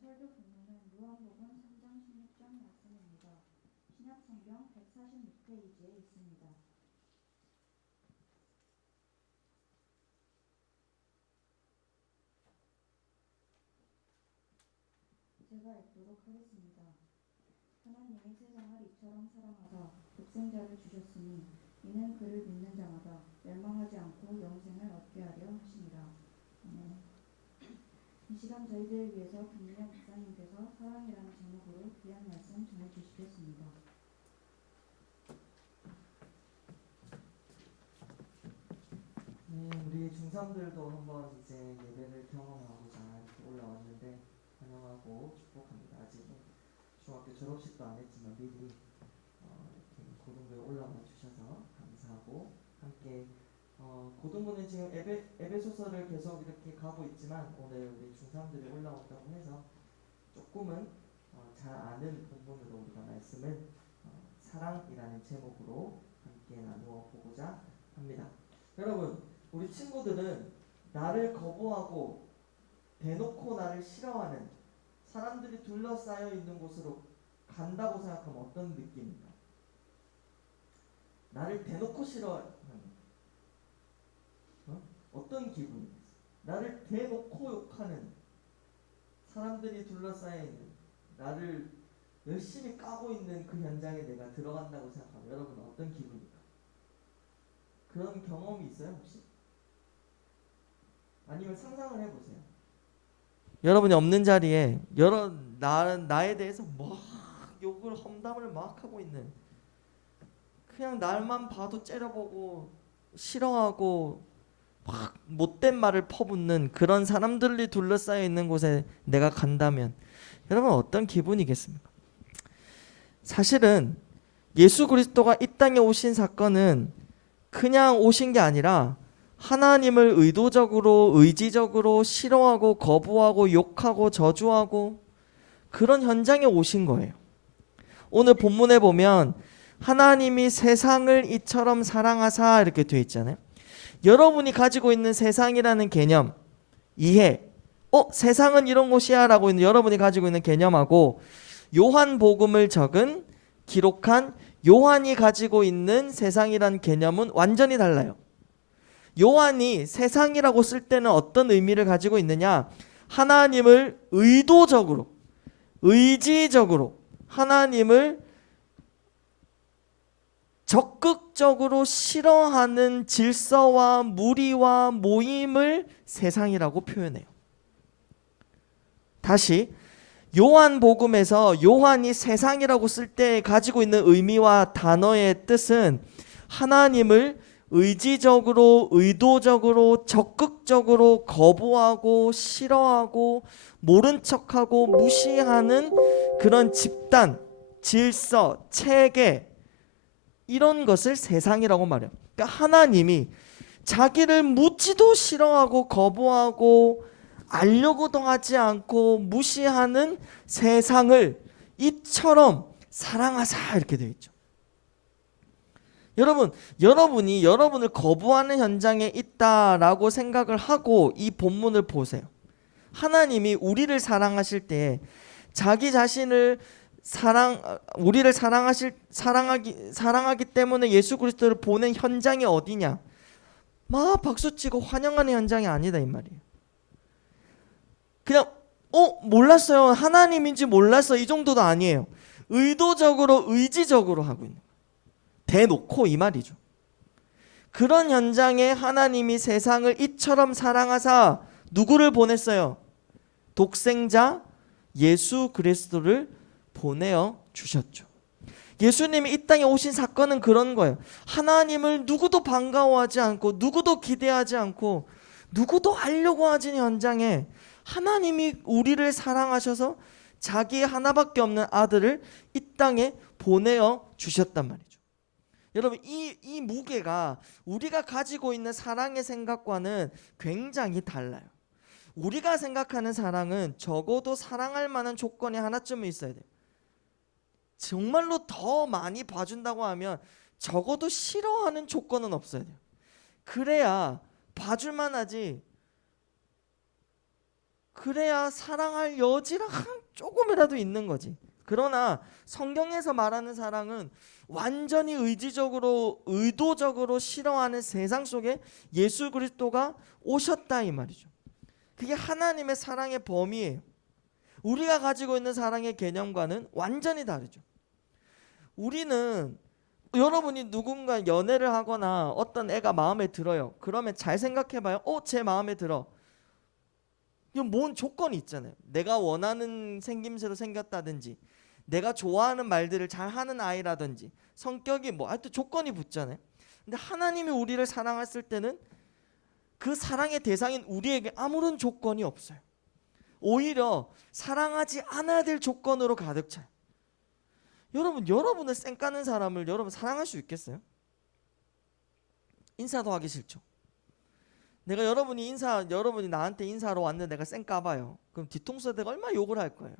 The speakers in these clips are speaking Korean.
설교 본문은 요한복음 3장 16절 말씀입니다. 신약성경 146페이지에 있습니다. 제가 읽도록 하겠습니다. 하나님이 세상을 이처럼 사랑하사 독생자를 주셨으니 이는 그를 믿는 자마다 멸망하지 않고 영생을 얻게 하려 하심이라. 아멘. 이 시간 저희들을 위해서 김민영 목사님께서 사랑이라는 제목으로 귀한 말씀 전해주시겠습니다. 우리 중3들도 한번 이제 예배를 경험하고자 이렇게 올라왔는데 환영하고 축복합니다. 아직은 중학교 졸업식도 안 했지만 미리 이렇게 고등부에 올라와 주셔서 감사하고 함께 고등부는 지금 에베소서를 계속 이렇게 가고 있지만 오늘 우리 중3들이 올라온다고 해서 조금은 잘 아는 본문으로 우리가 말씀을 사랑이라는 제목으로 함께 나누어 보고자 합니다. 여러분, 우리 친구들은 나를 거부하고 대놓고 나를 싫어하는 사람들이 둘러싸여 있는 곳으로 간다고 생각하면 어떤 느낌입니까? 나를 대놓고 싫어하는 어떤 기분이겠어요? 나를 대놓고 욕하는 사람들이 둘러싸여 있는 나를 열심히 까고 있는 그 현장에 내가 들어간다고 생각하면 여러분은 어떤 기분입니까? 그런 경험이 있어요 혹시? 아니면 상상을 해보세요. 여러분이 없는 자리에 나에 대해서 막 욕을 험담을 막 하고 있는, 그냥 날만 봐도 째려보고 싫어하고 막 못된 말을 퍼붓는 그런 사람들이 둘러싸여 있는 곳에 내가 간다면 여러분 어떤 기분이겠습니까? 사실은 예수 그리스도가 이 땅에 오신 사건은 그냥 오신 게 아니라 하나님을 의도적으로 의지적으로 싫어하고 거부하고 욕하고 저주하고 그런 현장에 오신 거예요. 오늘 본문에 보면 하나님이 세상을 이처럼 사랑하사 이렇게 되어 있잖아요. 여러분이 가지고 있는 세상이라는 개념, 이해, 세상은 이런 곳이야 라고 있는 여러분이 가지고 있는 개념하고 요한복음을 기록한 요한이 가지고 있는 세상이라는 개념은 완전히 달라요. 요한이 세상이라고 쓸 때는 어떤 의미를 가지고 있느냐? 하나님을 의도적으로, 의지적으로 하나님을 적극적으로 싫어하는 질서와 무리와 모임을 세상이라고 표현해요. 다시 요한복음에서 요한이 세상이라고 쓸 때 가지고 있는 의미와 단어의 뜻은 하나님을 의지적으로, 의도적으로, 적극적으로 거부하고 싫어하고 모른 척하고 무시하는 그런 집단, 질서, 체계, 이런 것을 세상이라고 말해요. 그러니까 하나님이 자기를 묻지도 싫어하고 거부하고 알려고도 하지 않고 무시하는 세상을 이처럼 사랑하사 이렇게 되어 있죠. 여러분이 여러분을 거부하는 현장에 있다라고 생각을 하고 이 본문을 보세요. 하나님이 우리를 사랑하실 때 자기 자신을 우리를 사랑하기 때문에 예수 그리스도를 보낸 현장이 어디냐? 막 박수치고 환영하는 현장이 아니다 이 말이에요. 그냥 몰랐어요. 하나님인지 몰랐어. 이 정도도 아니에요. 의도적으로 의지적으로 하고 있는 거예요. 대놓고 이 말이죠. 그런 현장에 하나님이 세상을 이처럼 사랑하사 누구를 보냈어요? 독생자 예수 그리스도를 보내어 주셨죠. 예수님이 이 땅에 오신 사건은 그런 거예요. 하나님을 누구도 반가워하지 않고 누구도 기대하지 않고 누구도 알려고 하진 현장에 하나님이 우리를 사랑하셔서 자기 하나밖에 없는 아들을 이 땅에 보내어 주셨단 말이죠. 여러분 이 무게가 우리가 가지고 있는 사랑의 생각과는 굉장히 달라요. 우리가 생각하는 사랑은 적어도 사랑할 만한 조건이 하나쯤은 있어야 돼요. 정말로 더 많이 봐준다고 하면 적어도 싫어하는 조건은 없어야 돼요. 그래야 봐줄만 하지. 그래야 사랑할 여지가 조금이라도 있는 거지. 그러나 성경에서 말하는 사랑은 완전히 의지적으로 의도적으로 싫어하는 세상 속에 예수 그리스도가 오셨다 이 말이죠. 그게 하나님의 사랑의 범위예요. 우리가 가지고 있는 사랑의 개념과는 완전히 다르죠. 우리는 여러분이 누군가 연애를 하거나 어떤 애가 마음에 들어요. 그러면 잘 생각해봐요. 제 마음에 들어. 이건 뭔 조건이 있잖아요. 내가 원하는 생김새로 생겼다든지 내가 좋아하는 말들을 잘하는 아이라든지 성격이 하여튼 조건이 붙잖아요. 근데 하나님이 우리를 사랑했을 때는 그 사랑의 대상인 우리에게 아무런 조건이 없어요. 오히려 사랑하지 않아야 될 조건으로 가득 차요. 여러분을 쌩까는 사람을 여러분 사랑할 수 있겠어요? 인사도 하기 싫죠. 내가 여러분이 나한테 인사하러 왔는데 내가 쌩까봐요. 그럼 뒤통수에 내가 얼마나 욕을 할 거예요.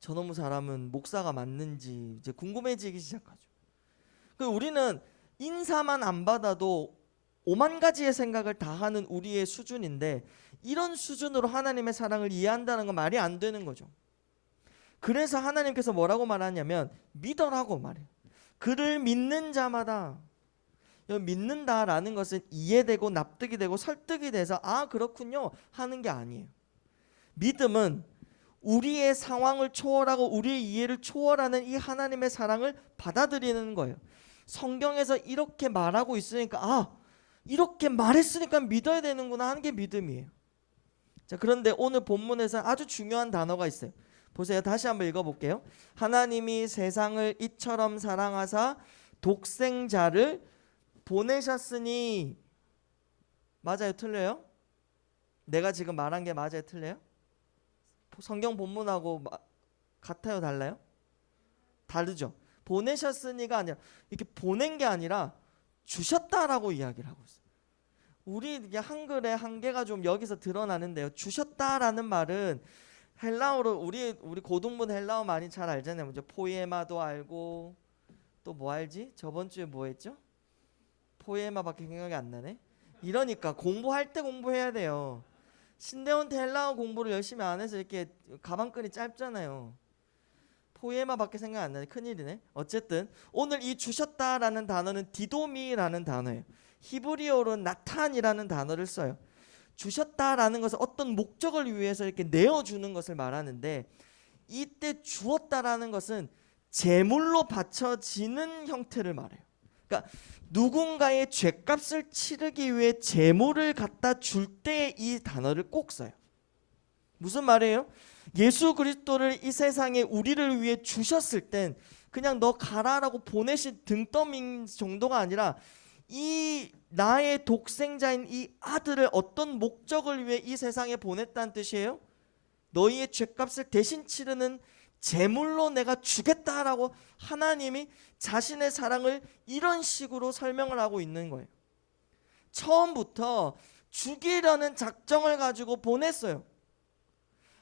저놈의 사람은 목사가 맞는지 이제 궁금해지기 시작하죠. 우리는 인사만 안 받아도 5만 가지의 생각을 다 하는 우리의 수준인데 이런 수준으로 하나님의 사랑을 이해한다는 건 말이 안 되는 거죠. 그래서 하나님께서 뭐라고 말하냐면 믿어라고 말해요. 그를 믿는 자마다. 믿는다라는 것은 이해되고 납득이 되고 설득이 돼서 그렇군요 하는 게 아니에요. 믿음은 우리의 상황을 초월하고 우리의 이해를 초월하는 이 하나님의 사랑을 받아들이는 거예요. 성경에서 이렇게 말하고 있으니까 이렇게 말했으니까 믿어야 되는구나 하는 게 믿음이에요. 자, 그런데 오늘 본문에서 아주 중요한 단어가 있어요. 보세요. 다시 한번 읽어볼게요. 하나님이 세상을 이처럼 사랑하사 독생자를 보내셨으니. 맞아요? 틀려요? 내가 지금 말한 게 맞아요? 틀려요? 성경 본문하고 같아요? 달라요? 다르죠? 보내셨으니가 아니라 이렇게 보낸 게 아니라 주셨다라고 이야기를 하고 있어요. 우리 한글의 한계가 좀 여기서 드러나는데요. 주셨다라는 말은 헬라어로 우리 고등부 헬라어 많이 잘 알잖아요. 먼저 포에마도 알고 또 뭐 알지? 저번 주에 뭐 했죠? 포에마밖에 생각이 안 나네. 이러니까 공부할 때 공부해야 돼요. 신대원 헬라어 공부를 열심히 안 해서 이렇게 가방끈이 짧잖아요. 포에마밖에 생각 안 나네. 큰일이네. 어쨌든 오늘 이 주셨다라는 단어는 디도미라는 단어예요. 히브리어로 나탄이라는 단어를 써요. 주셨다라는 것은 어떤 목적을 위해서 이렇게 내어주는 것을 말하는데 이때 주었다라는 것은 제물로 바쳐지는 형태를 말해요. 그러니까 누군가의 죗값을 치르기 위해 제물을 갖다 줄 때 이 단어를 꼭 써요. 무슨 말이에요? 예수 그리스도를 이 세상에 우리를 위해 주셨을 땐 그냥 너 가라라고 보내신 등떠민 정도가 아니라 이 나의 독생자인 이 아들을 어떤 목적을 위해 이 세상에 보냈다는 뜻이에요? 너희의 죗값을 대신 치르는 제물로 내가 주겠다라고 하나님이 자신의 사랑을 이런 식으로 설명을 하고 있는 거예요. 처음부터 죽이려는 작정을 가지고 보냈어요.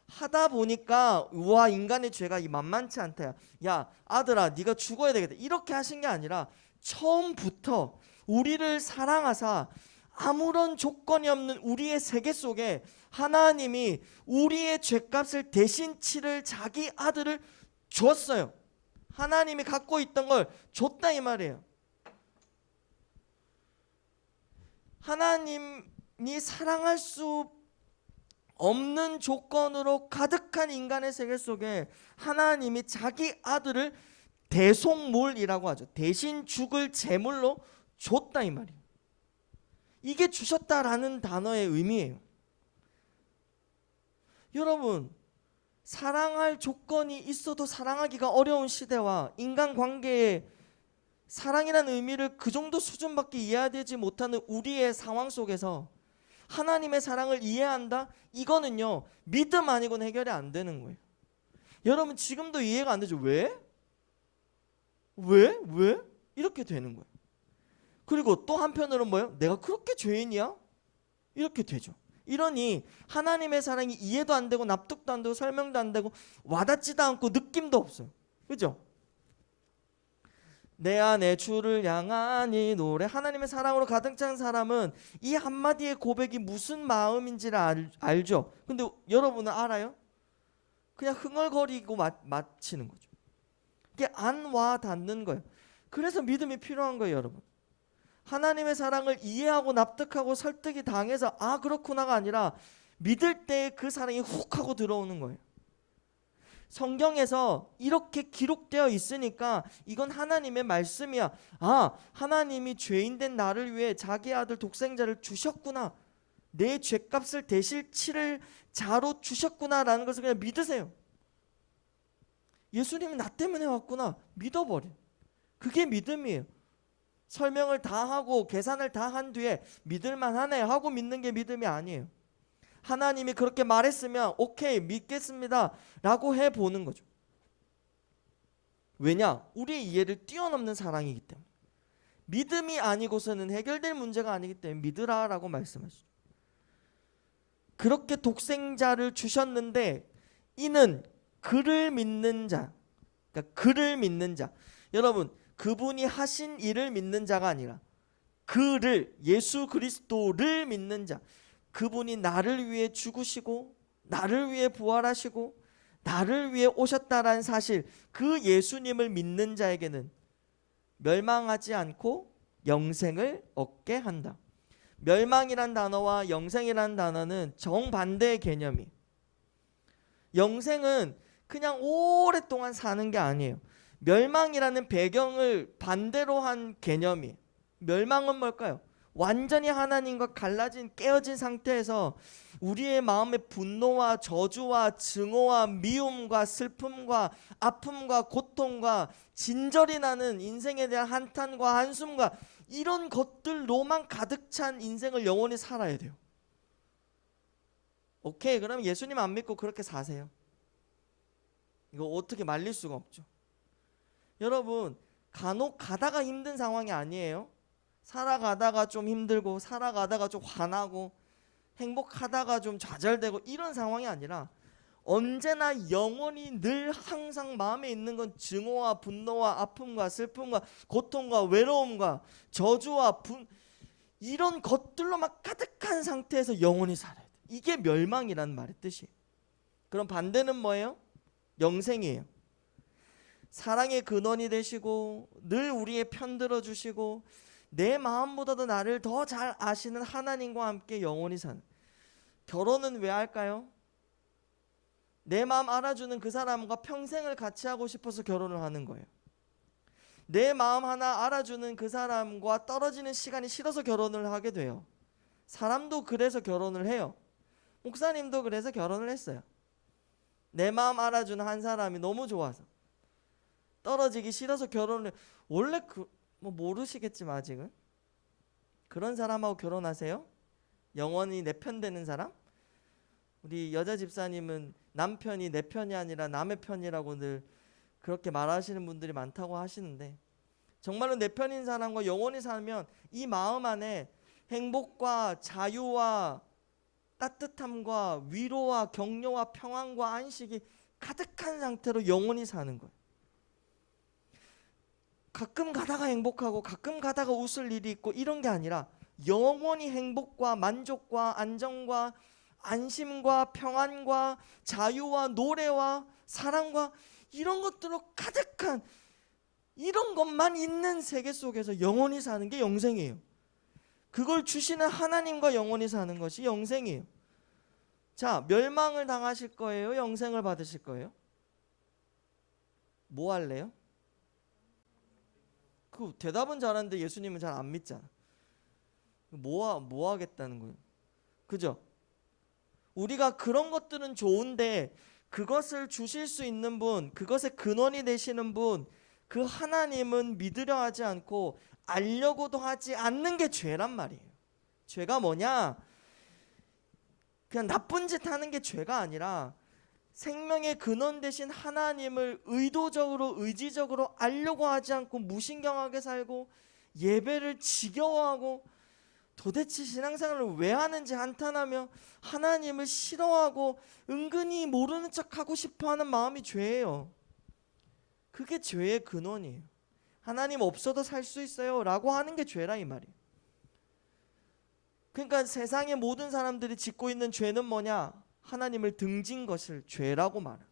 하다 보니까 우와 인간의 죄가 만만치 않다. 야 아들아 네가 죽어야 되겠다. 이렇게 하신 게 아니라 처음부터 우리를 사랑하사 아무런 조건이 없는 우리의 세계 속에 하나님이 우리의 죄값을 대신 치를 자기 아들을 줬어요. 하나님이 갖고 있던 걸 줬다 이 말이에요. 하나님이 사랑할 수 없는 조건으로 가득한 인간의 세계 속에 하나님이 자기 아들을 대속물이라고 하죠. 대신 죽을 제물로 줬다 이 말이에요. 이게 주셨다라는 단어의 의미예요. 여러분, 사랑할 조건이 있어도 사랑하기가 어려운 시대와 인간관계에 사랑이라는 의미를 그 정도 수준밖에 이해되지 못하는 우리의 상황 속에서 하나님의 사랑을 이해한다? 이거는요 믿음 아니고는 해결이 안 되는 거예요. 여러분 지금도 이해가 안 되죠? 왜? 이렇게 되는 거예요. 그리고 또 한편으로는 뭐예요? 내가 그렇게 죄인이야? 이렇게 되죠. 이러니 하나님의 사랑이 이해도 안 되고 납득도 안 되고 설명도 안 되고 와닿지도 않고 느낌도 없어요. 그죠? 내 안에 주를 향한 이 노래. 하나님의 사랑으로 가득 찬 사람은 이 한마디의 고백이 무슨 마음인지를 알죠. 근데 여러분은 알아요? 그냥 흥얼거리고 마치는 거죠. 이게 안 와 닿는 거예요. 그래서 믿음이 필요한 거예요, 여러분. 하나님의 사랑을 이해하고 납득하고 설득이 당해서 아 그렇구나가 아니라 믿을 때 그 사랑이 훅 하고 들어오는 거예요. 성경에서 이렇게 기록되어 있으니까 이건 하나님의 말씀이야. 아, 하나님이 죄인된 나를 위해 자기 아들 독생자를 주셨구나. 내 죄값을 대실 치를 자로 주셨구나라는 것을 그냥 믿으세요. 예수님이 나 때문에 왔구나. 믿어버려. 그게 믿음이에요. 설명을 다 하고 계산을 다 한 뒤에 믿을만 하네 하고 믿는 게 믿음이 아니에요. 하나님이 그렇게 말했으면 오케이 믿겠습니다 라고 해보는 거죠. 왜냐? 우리의 이해를 뛰어넘는 사랑이기 때문에. 믿음이 아니고서는 해결될 문제가 아니기 때문에 믿으라 라고 말씀하시죠. 그렇게 독생자를 주셨는데 이는 그를 믿는 자, 그러니까 그를 믿는 자. 여러분 그분이 하신 일을 믿는 자가 아니라 그를, 예수 그리스도를 믿는 자. 그분이 나를 위해 죽으시고 나를 위해 부활하시고 나를 위해 오셨다라는 사실, 그 예수님을 믿는 자에게는 멸망하지 않고 영생을 얻게 한다. 멸망이란 단어와 영생이란 단어는 정반대의 개념이에요. 영생은 그냥 오랫동안 사는 게 아니에요. 멸망이라는 배경을 반대로 한 개념이에요. 멸망은 뭘까요? 완전히 하나님과 갈라진 깨어진 상태에서 우리의 마음의 분노와 저주와 증오와 미움과 슬픔과 아픔과 고통과 진절이 나는 인생에 대한 한탄과 한숨과 이런 것들로만 가득 찬 인생을 영원히 살아야 돼요. 오케이, 그럼 예수님 안 믿고 그렇게 사세요. 이거 어떻게 말릴 수가 없죠. 여러분 간혹 가다가 힘든 상황이 아니에요. 살아가다가 좀 힘들고 살아가다가 좀 화나고 행복하다가 좀 좌절되고 이런 상황이 아니라 언제나 영원히 늘 항상 마음에 있는 건 증오와 분노와 아픔과 슬픔과 고통과 외로움과 저주와 이런 것들로 막 가득한 상태에서 영원히 살아야 돼. 이게 멸망이라는 말의 뜻이에요. 그럼 반대는 뭐예요? 영생이에요. 사랑의 근원이 되시고 늘 우리의 편 들어주시고 내 마음보다도 나를 더 잘 아시는 하나님과 함께 영원히 사는. 결혼은 왜 할까요? 내 마음 알아주는 그 사람과 평생을 같이 하고 싶어서 결혼을 하는 거예요. 내 마음 하나 알아주는 그 사람과 떨어지는 시간이 싫어서 결혼을 하게 돼요. 사람도 그래서 결혼을 해요. 목사님도 그래서 결혼을 했어요. 내 마음 알아주는 한 사람이 너무 좋아서 떨어지기 싫어서 결혼을 해요. 원래 뭐 모르시겠지만 아직은 그런 사람하고 결혼하세요? 영원히 내 편 되는 사람? 우리 여자 집사님은 남편이 내 편이 아니라 남의 편이라고 늘 그렇게 말하시는 분들이 많다고 하시는데, 정말로 내 편인 사람과 영원히 살면 이 마음 안에 행복과 자유와 따뜻함과 위로와 격려와 평안과 안식이 가득한 상태로 영원히 사는 거예요. 가끔 가다가 행복하고 가끔 가다가 웃을 일이 있고 이런 게 아니라 영원히 행복과 만족과 안정과 안심과 평안과 자유와 노래와 사랑과 이런 것들로 가득한 이런 것만 있는 세계 속에서 영원히 사는 게 영생이에요. 그걸 주시는 하나님과 영원히 사는 것이 영생이에요. 자, 멸망을 당하실 거예요? 영생을 받으실 거예요? 뭐 할래요? 그 대답은 잘하는데 예수님은 잘 안 믿잖아. 뭐 하겠다는 거예요? 그죠? 우리가 그런 것들은 좋은데 그것을 주실 수 있는 분, 그것의 근원이 되시는 분, 그 하나님은 믿으려 하지 않고 알려고도 하지 않는 게 죄란 말이에요. 죄가 뭐냐? 그냥 나쁜 짓 하는 게 죄가 아니라 생명의 근원 되신 하나님을 의도적으로 의지적으로 알려고 하지 않고 무신경하게 살고 예배를 지겨워하고 도대체 신앙생활을 왜 하는지 한탄하며 하나님을 싫어하고 은근히 모르는 척하고 싶어하는 마음이 죄예요. 그게 죄의 근원이에요. 하나님 없어도 살 수 있어요 라고 하는 게 죄라 이 말이에요. 그러니까 세상의 모든 사람들이 짓고 있는 죄는 뭐냐? 하나님을 등진 것을 죄라고 말해요.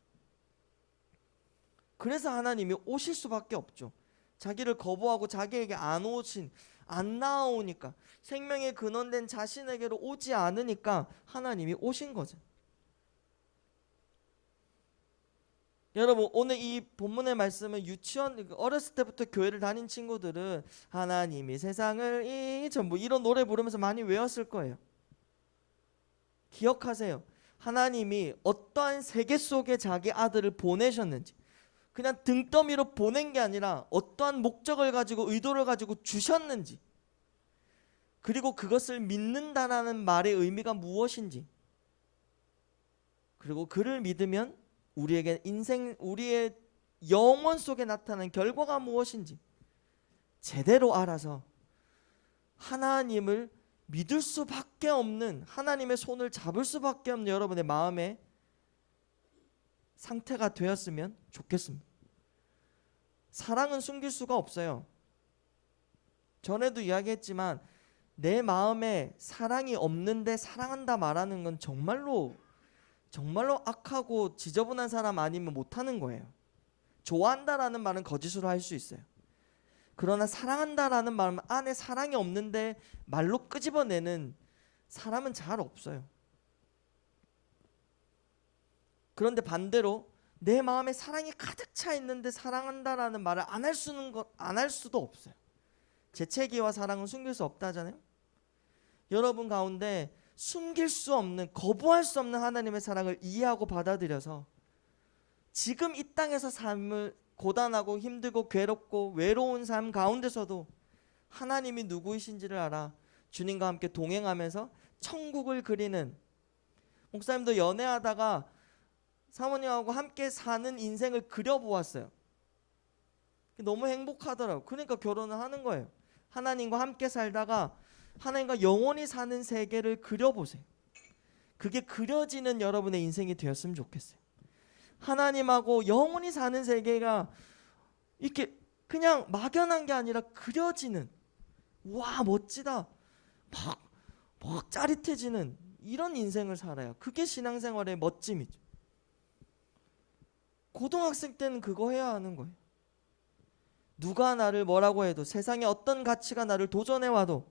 그래서 하나님이 오실 수밖에 없죠. 자기를 거부하고 자기에게 안 나아오니까, 생명의 근원된 자신에게로 오지 않으니까 하나님이 오신 거죠. 여러분, 오늘 이 본문의 말씀은 어렸을 때부터 교회를 다닌 친구들은 하나님이 세상을 전부 이런 노래 부르면서 많이 외웠을 거예요. 기억하세요. 하나님이 어떠한 세계 속에 자기 아들을 보내셨는지, 그냥 등더미로 보낸 게 아니라 어떠한 목적을 가지고 의도를 가지고 주셨는지, 그리고 그것을 믿는다라는 말의 의미가 무엇인지, 그리고 그를 믿으면 우리의 영혼 속에 나타나는 결과가 무엇인지 제대로 알아서 하나님을 믿을 수밖에 없는, 하나님의 손을 잡을 수밖에 없는 여러분의 마음의 상태가 되었으면 좋겠습니다. 사랑은 숨길 수가 없어요. 전에도 이야기했지만 내 마음에 사랑이 없는데 사랑한다 말하는 건 정말로 악하고 지저분한 사람 아니면 못하는 거예요. 좋아한다라는 말은 거짓으로 할 수 있어요. 그러나 사랑한다라는 말은 안에 사랑이 없는데 말로 끄집어내는 사람은 잘 없어요. 그런데 반대로 내 마음에 사랑이 가득 차 있는데 사랑한다라는 말을 안 할 수도 없어요. 재채기와 사랑은 숨길 수 없다잖아요. 여러분 가운데 숨길 수 없는, 거부할 수 없는 하나님의 사랑을 이해하고 받아들여서 지금 이 땅에서 삶을 고단하고 힘들고 괴롭고 외로운 삶 가운데서도 하나님이 누구이신지를 알아 주님과 함께 동행하면서 천국을 그리는, 목사님도 연애하다가 사모님하고 함께 사는 인생을 그려보았어요. 너무 행복하더라고요. 그러니까 결혼을 하는 거예요. 하나님과 함께 살다가 하나님과 영원히 사는 세계를 그려보세요. 그게 그려지는 여러분의 인생이 되었으면 좋겠어요. 하나님하고 영원히 사는 세계가 이렇게 그냥 막연한 게 아니라 그려지는, 와 멋지다, 막 짜릿해지는 이런 인생을 살아요. 그게 신앙생활의 멋짐이죠. 고등학생 때는 그거 해야 하는 거예요. 누가 나를 뭐라고 해도, 세상에 어떤 가치가 나를 도전해와도,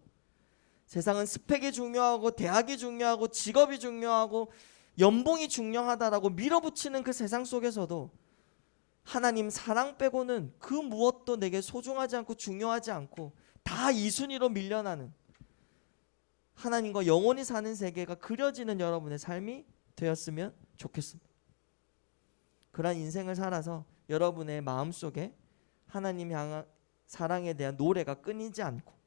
세상은 스펙이 중요하고 대학이 중요하고 직업이 중요하고 연봉이 중요하다라고 밀어붙이는 그 세상 속에서도 하나님 사랑 빼고는 그 무엇도 내게 소중하지 않고 중요하지 않고 다 이순위로 밀려나는 하나님과 영원히 사는 세계가 그려지는 여러분의 삶이 되었으면 좋겠습니다. 그러한 인생을 살아서 여러분의 마음속에 하나님 향한 사랑에 대한 노래가 끊이지 않고,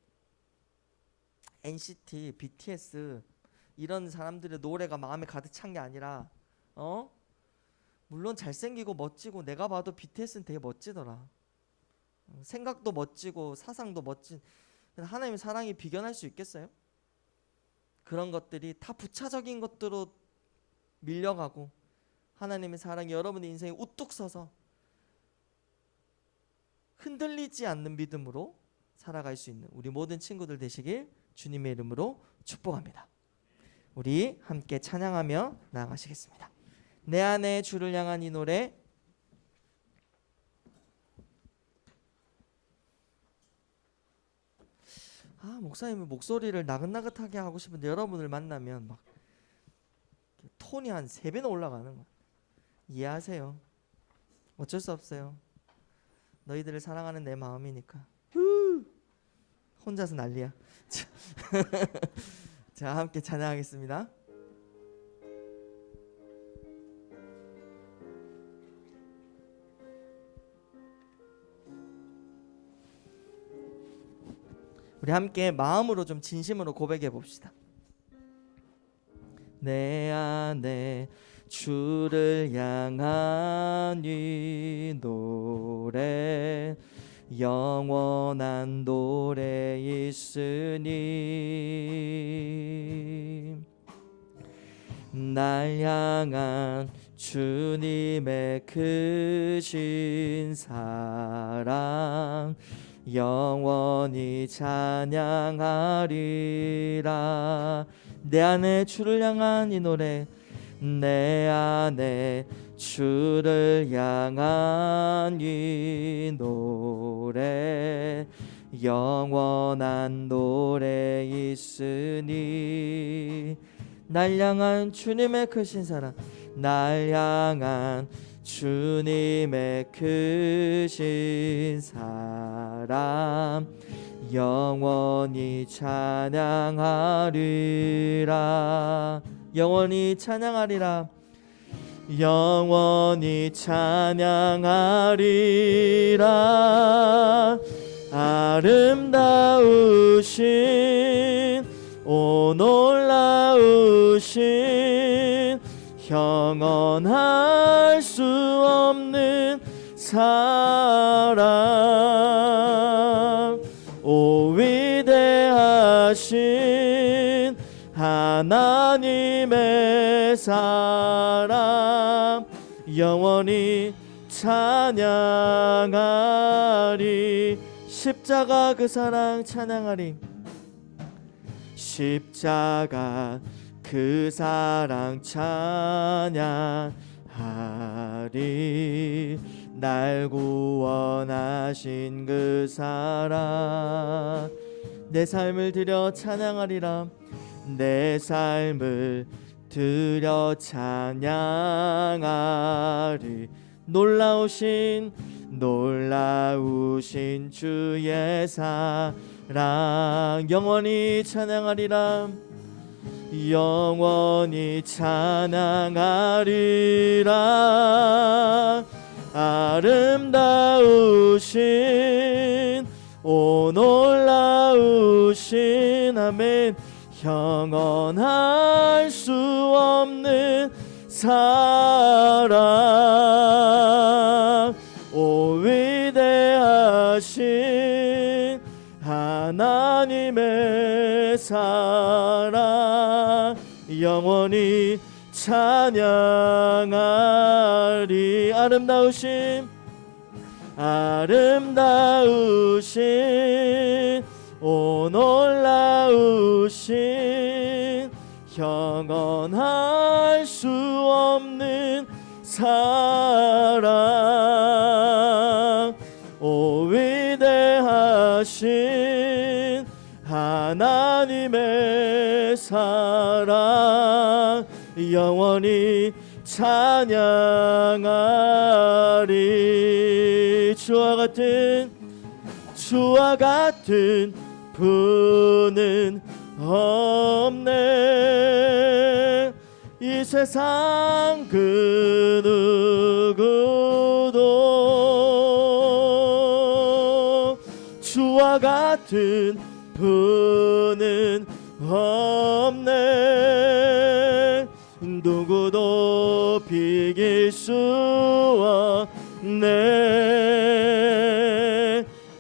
NCT, BTS 이런 사람들의 노래가 마음에 가득 찬 게 아니라 물론 잘생기고 멋지고, 내가 봐도 BTS는 되게 멋지더라. 생각도 멋지고 사상도 멋진, 하나님의 사랑이 비견할 수 있겠어요? 그런 것들이 다 부차적인 것들로 밀려가고 하나님의 사랑이 여러분의 인생에 우뚝 서서 흔들리지 않는 믿음으로 살아갈 수 있는 우리 모든 친구들 되시길 주님의 이름으로 축복합니다. 우리 함께 찬양하며 나아가시겠습니다. 내 안에 주를 향한 이 노래, 목사님은 목소리를 나긋나긋하게 하고 싶은데 여러분을 만나면 막 톤이 한 3배는 올라가는 거예요. 이해하세요. 어쩔 수 없어요. 너희들을 사랑하는 내 마음이니까. 혼자서 난리야. 자, 함께 찬양하겠습니다. 우리 함께 마음으로 좀 진심으로 고백해 봅시다. 내 안에 주를 향한 이 노래, 영원한 노래 있으니, 날 향한 주님의 크신 사랑 영원히 찬양하리라. 내 안에 주를 향한 이 노래, 내 안에 주를 향한 이 노래, 영원한 노래 있으니. 날 향한 주님의 크신 사랑, 날 향한 주님의 크신 사랑, 영원히 찬양하리라. 영원히 찬양하리라. 영원히 찬양하리라. 아름다우신 오 놀라우신 형언할 수 없는 사랑, 오 위대하신 하나님의 사랑, 영원히 찬양하리. 십자가 그 사랑 찬양하리. 십자가 그 사랑 찬양하리. 날 구원하신 그 사랑, 내 삶을 드려 찬양하리라. 내 삶을 드려 찬양하리. 놀라우신 주의 사랑, 영원히 찬양하리라. 영원히 찬양하리라. 아름다우신 오 놀라우신 아멘, 형언할 수 없는 사랑, 오 위대하신 하나님의 사랑, 영원히 찬양하리. 아름다우신 오 놀라우신 형언할 수 없는 사랑, 오 위대하신 하나님의 사랑, 영원히 찬양하리. 주와 같은 분은 없네. 이 세상 그 누구도 주와 같은 분은 없네. 누구도 비길 수 없네.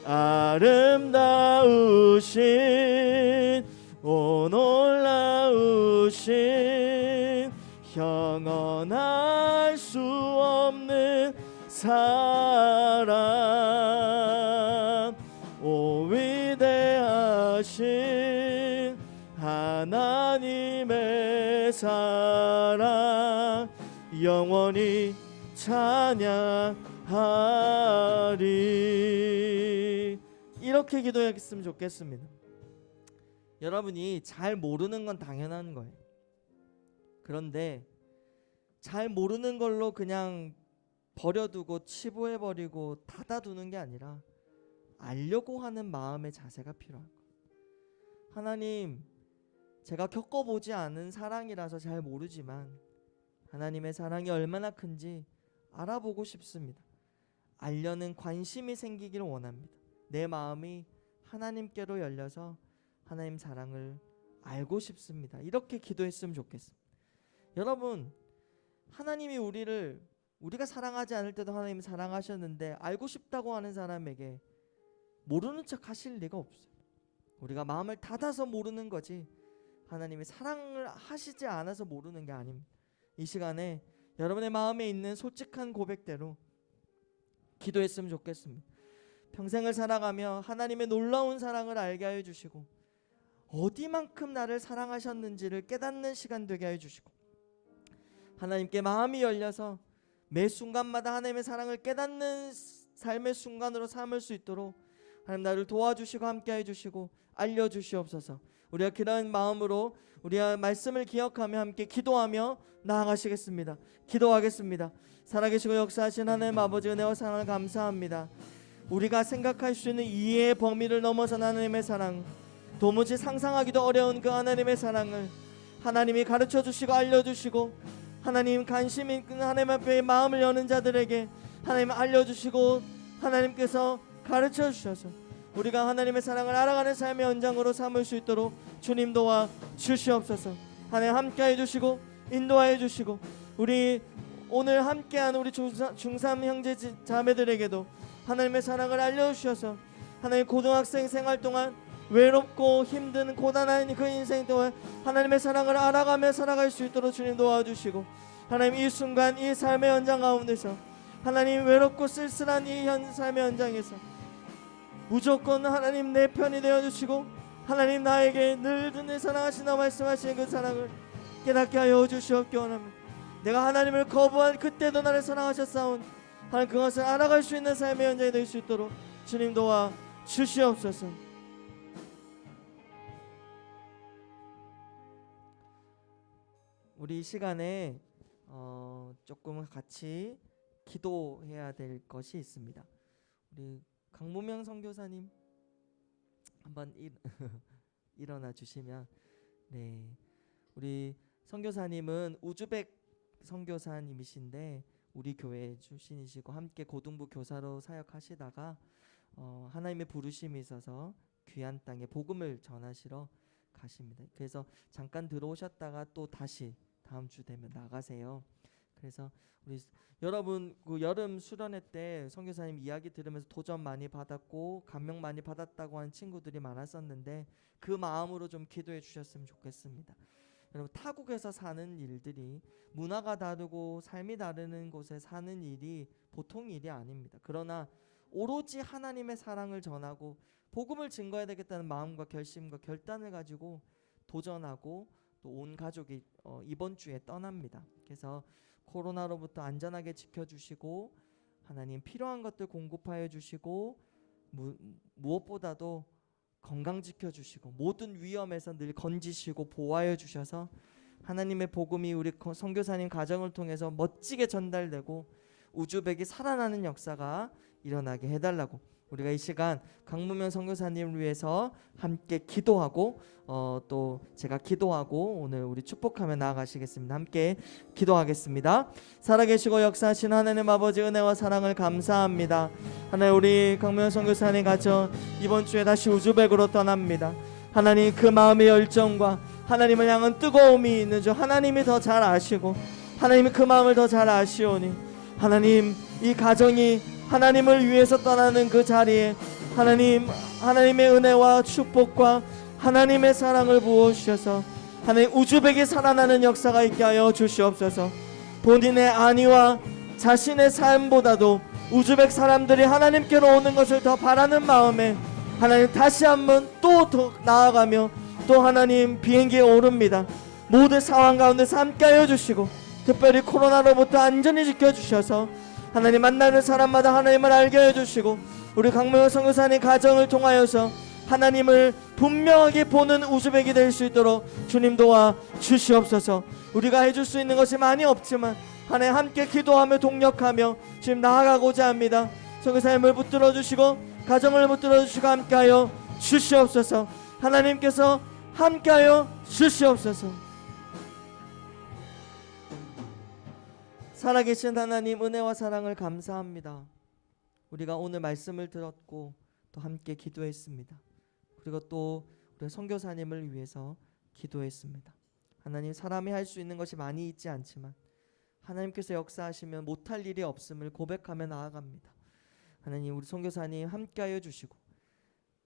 아름다우신 오 놀라우신 형언할 수 없는 사랑, 오 위대하신 하나님의 사랑, 영원히 찬양하리. 이렇게 기도했으면 좋겠습니다. 여러분이 잘 모르는 건 당연한 거예요. 그런데 잘 모르는 걸로 그냥 버려두고 치부해버리고 닫아두는 게 아니라 알려고 하는 마음의 자세가 필요한 거예요. 하나님, 제가 겪어보지 않은 사랑이라서 잘 모르지만 하나님의 사랑이 얼마나 큰지 알아보고 싶습니다. 알려는 관심이 생기기를 원합니다. 내 마음이 하나님께로 열려서 하나님 사랑을 알고 싶습니다. 이렇게 기도했으면 좋겠습니다. 여러분, 하나님이 우리가 사랑하지 않을 때도 하나님 사랑하셨는데 알고 싶다고 하는 사람에게 모르는 척 하실 리가 없어요. 우리가 마음을 닫아서 모르는 거지 하나님이 사랑을 하시지 않아서 모르는 게 아닙니다. 이 시간에 여러분의 마음에 있는 솔직한 고백대로 기도했으면 좋겠습니다. 평생을 살아가며 하나님의 놀라운 사랑을 알게 하여 주시고 어디만큼 나를 사랑하셨는지를 깨닫는 시간 되게 하여 주시고 하나님께 마음이 열려서 매 순간마다 하나님의 사랑을 깨닫는 삶의 순간으로 삼을 수 있도록 하나님 나를 도와주시고 함께해 주시고 알려주시옵소서. 우리가 그런 마음으로 우리가 말씀을 기억하며 함께 기도하며 나아가시겠습니다. 기도하겠습니다. 살아계시고 역사하신 하나님 아버지 은혜와 사랑을 감사합니다. 우리가 생각할 수 있는 이해의 범위를 넘어선 하나님의 사랑, 도무지 상상하기도 어려운 그 하나님의 사랑을 하나님이 가르쳐주시고 알려주시고 하나님 관심 있는 하나님 앞에 마음을 여는 자들에게 하나님 알려주시고 하나님께서 가르쳐주셔서 우리가 하나님의 사랑을 알아가는 삶의 연장으로 삼을 수 있도록 주님 도와 주시옵소서. 하나님 함께해 주시고 인도하여 주시고 우리 오늘 함께한 우리 중3 형제 자매들에게도 하나님의 사랑을 알려주셔서 하나님 고등학생 생활 동안 외롭고 힘든 고단한 그 인생 동안 하나님의 사랑을 알아가며 살아갈 수 있도록 주님 도와주시고 하나님 이 순간 이 삶의 현장 가운데서 하나님 외롭고 쓸쓸한 이 삶의 현장에서 무조건 하나님 내 편이 되어주시고 하나님 나에게 늘 사랑하신다 말씀하시는 그 사랑을 깨닫게 하여 주시옵기 원합니다. 내가 하나님을 거부한 그때도 나를 사랑하셨사온 하나님 그것을 알아갈 수 있는 삶의 현장이 될 수 있도록 주님 도와 주시옵소서. 우리 이 시간에 조금 같이 기도해야 될 것이 있습니다. 우리 강무명 선교사님 한번 일어나 주시면 네, 우리 선교사님은 우즈벡 선교사님이신데 우리 교회 출신이시고 함께 고등부 교사로 사역하시다가 하나님의 부르심이 있어서 귀한 땅에 복음을 전하시러 가십니다. 그래서 잠깐 들어오셨다가 또 다시 다음 주 되면 나가세요. 그래서 우리 여러분 그 여름 수련회 때 선교사님 이야기 들으면서 도전 많이 받았고 감명 많이 받았다고 하는 친구들이 많았었는데 그 마음으로 좀 기도해 주셨으면 좋겠습니다. 여러분 타국에서 사는 일들이 문화가 다르고 삶이 다르는 곳에 사는 일이 보통 일이 아닙니다. 그러나 오로지 하나님의 사랑을 전하고 복음을 증거해야 되겠다는 마음과 결심과 결단을 가지고 도전하고 또 온 가족이 이번 주에 떠납니다. 그래서 코로나로부터 안전하게 지켜주시고 하나님 필요한 것들 공급하여 주시고 무엇보다도 건강 지켜주시고 모든 위험에서 늘 건지시고 보호하여 주셔서 하나님의 복음이 우리 선교사님 가정을 통해서 멋지게 전달되고 우즈벡이 살아나는 역사가 일어나게 해달라고 우리가 이 시간 강무면 선교사님을 위해서 함께 기도하고 또 제가 기도하고 오늘 우리 축복하며 나아가시겠습니다. 함께 기도하겠습니다. 살아계시고 역사하신 하나님 아버지 은혜와 사랑을 감사합니다. 하나님 우리 강무면 선교사님 가정 이번 주에 다시 우즈벡으로 떠납니다. 하나님 그 마음의 열정과 하나님을 향한 뜨거움이 있는 줄 하나님이 더 잘 아시고 하나님이 그 마음을 더 잘 아시오니 하나님 이 가정이 하나님을 위해서 떠나는 그 자리에 하나님의 은혜와 축복과 하나님의 사랑을 부어주셔서 하나님 우즈벡이 살아나는 역사가 있게 하여 주시옵소서. 본인의 안위와 자신의 삶보다도 우즈벡 사람들이 하나님께로 오는 것을 더 바라는 마음에 하나님 다시 한번 또 더 나아가며 또 하나님 비행기에 오릅니다. 모든 상황 가운데서 함께 하여 주시고 특별히 코로나로부터 안전히 지켜주셔서 하나님 만나는 사람마다 하나님을 알게 해주시고 우리 강명호 선교사님 가정을 통하여서 하나님을 분명하게 보는 우즈벡이 될 수 있도록 주님 도와 주시옵소서. 우리가 해줄 수 있는 것이 많이 없지만 하나님 함께 기도하며 동력하며 지금 나아가고자 합니다. 선교사님을 붙들어 주시고 가정을 붙들어 주시고 함께하여 주시옵소서. 하나님께서 함께하여 주시옵소서. 살아계신 하나님 은혜와 사랑을 감사합니다. 우리가 오늘 말씀을 들었고 또 함께 기도했습니다. 그리고 또 우리 선교사님을 위해서 기도했습니다. 하나님 사람이 할 수 있는 것이 많이 있지 않지만 하나님께서 역사하시면 못할 일이 없음을 고백하며 나아갑니다. 하나님 우리 선교사님 함께하여 주시고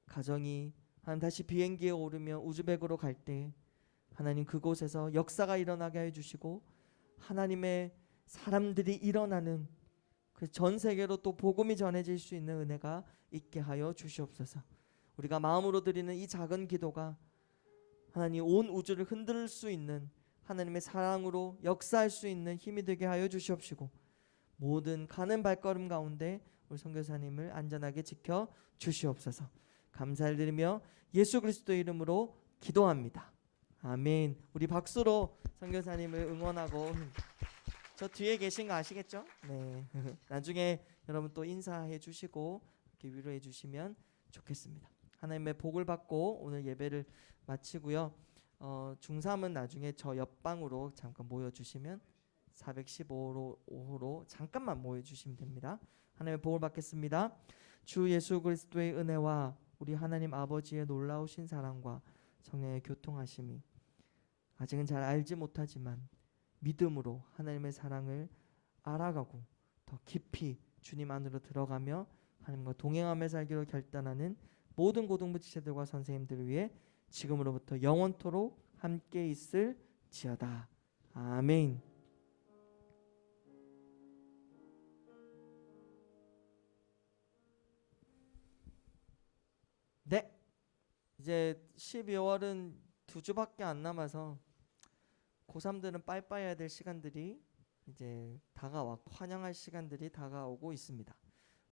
가정이 다시 비행기에 오르며 우즈벡으로 갈 때 하나님 그곳에서 역사가 일어나게 해주시고 하나님의 사람들이 일어나는 그 전 세계로 또 복음이 전해질 수 있는 은혜가 있게 하여 주시옵소서. 우리가 마음으로 드리는 이 작은 기도가 하나님 온 우주를 흔들 수 있는 하나님의 사랑으로 역사할 수 있는 힘이 되게 하여 주시옵시고, 모든 가는 발걸음 가운데 우리 선교사님을 안전하게 지켜 주시옵소서. 감사를 드리며 예수 그리스도의 이름으로 기도합니다. 아멘. 우리 박수로 선교사님을 응원하고, 저 뒤에 계신 거 아시겠죠? 네. 나중에 여러분 또 인사해 주시고 이렇게 위로해 주시면 좋겠습니다. 하나님의 복을 받고 오늘 예배를 마치고요. 중3은 나중에 저 옆방으로 잠깐 모여주시면 415호로 잠깐만 모여주시면 됩니다. 하나님의 복을 받겠습니다. 주 예수 그리스도의 은혜와 우리 하나님 아버지의 놀라우신 사랑과 성령의 교통하심이 아직은 잘 알지 못하지만 믿음으로 하나님의 사랑을 알아가고 더 깊이 주님 안으로 들어가며 하나님과 동행하며 살기로 결단하는 모든 고등부 지체들과 선생님들을 위해 지금으로부터 영원토록 함께 있을지어다. 아멘. 네, 이제 12월은 2주밖에 안 남아서 고3들은 빠이빠이 해야 될 시간들이 이제 다가왔고 환영할 시간들이 다가오고 있습니다.